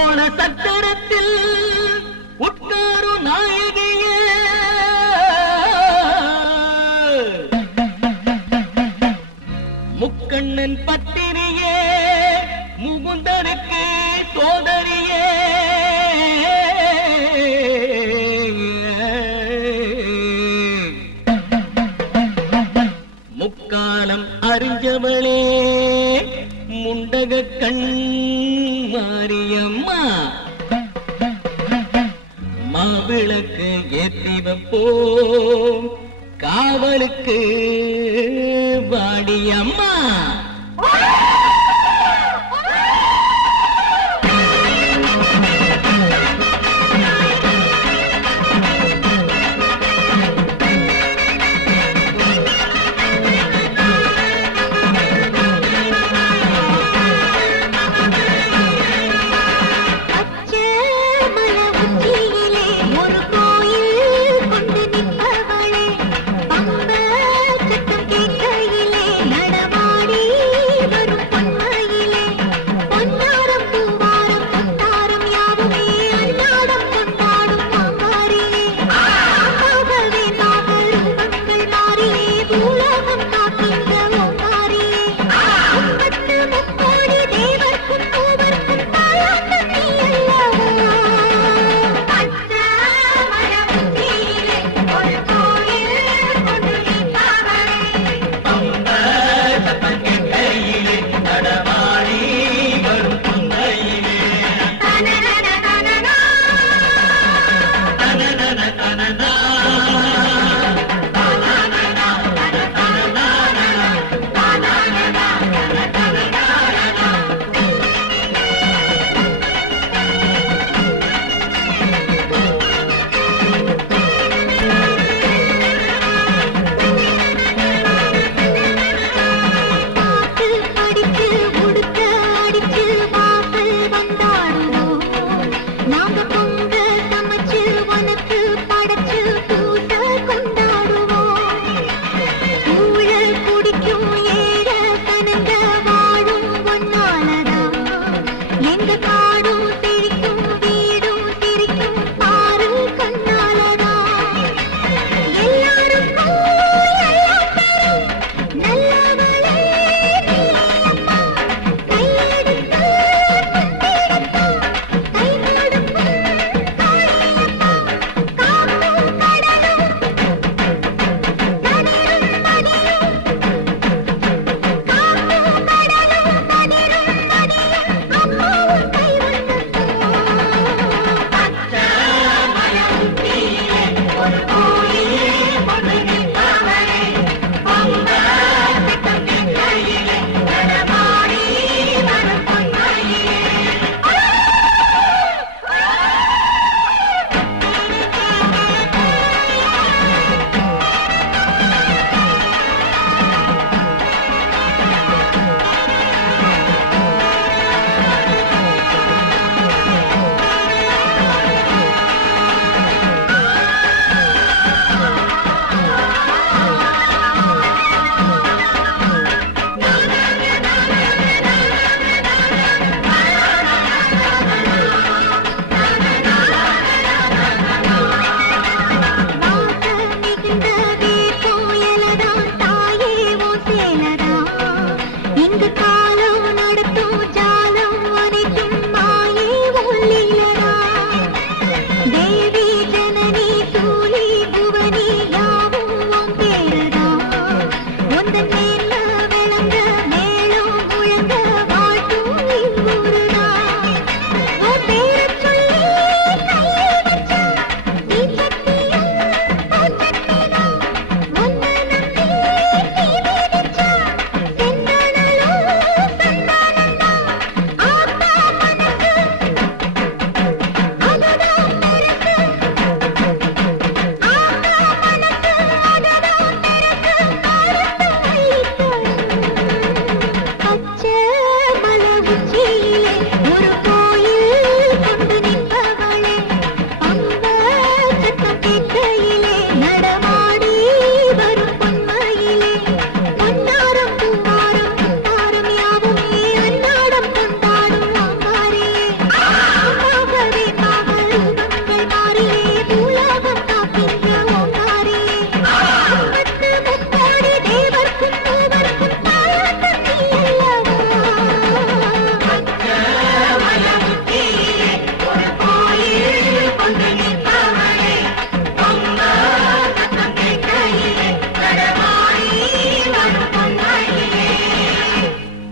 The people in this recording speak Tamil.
சோழ சக்கரத்தில் உட்காரு நாயகியே. முக்கண்ணன் பத்திரியே முகுந்தனுக்கு சோதரியே. முக்காலம் அறிஞ்சவளே முண்டக கண் மாவிளக்கு ஏற்றி வைப்போம். காவலுக்கு வாடியம்மா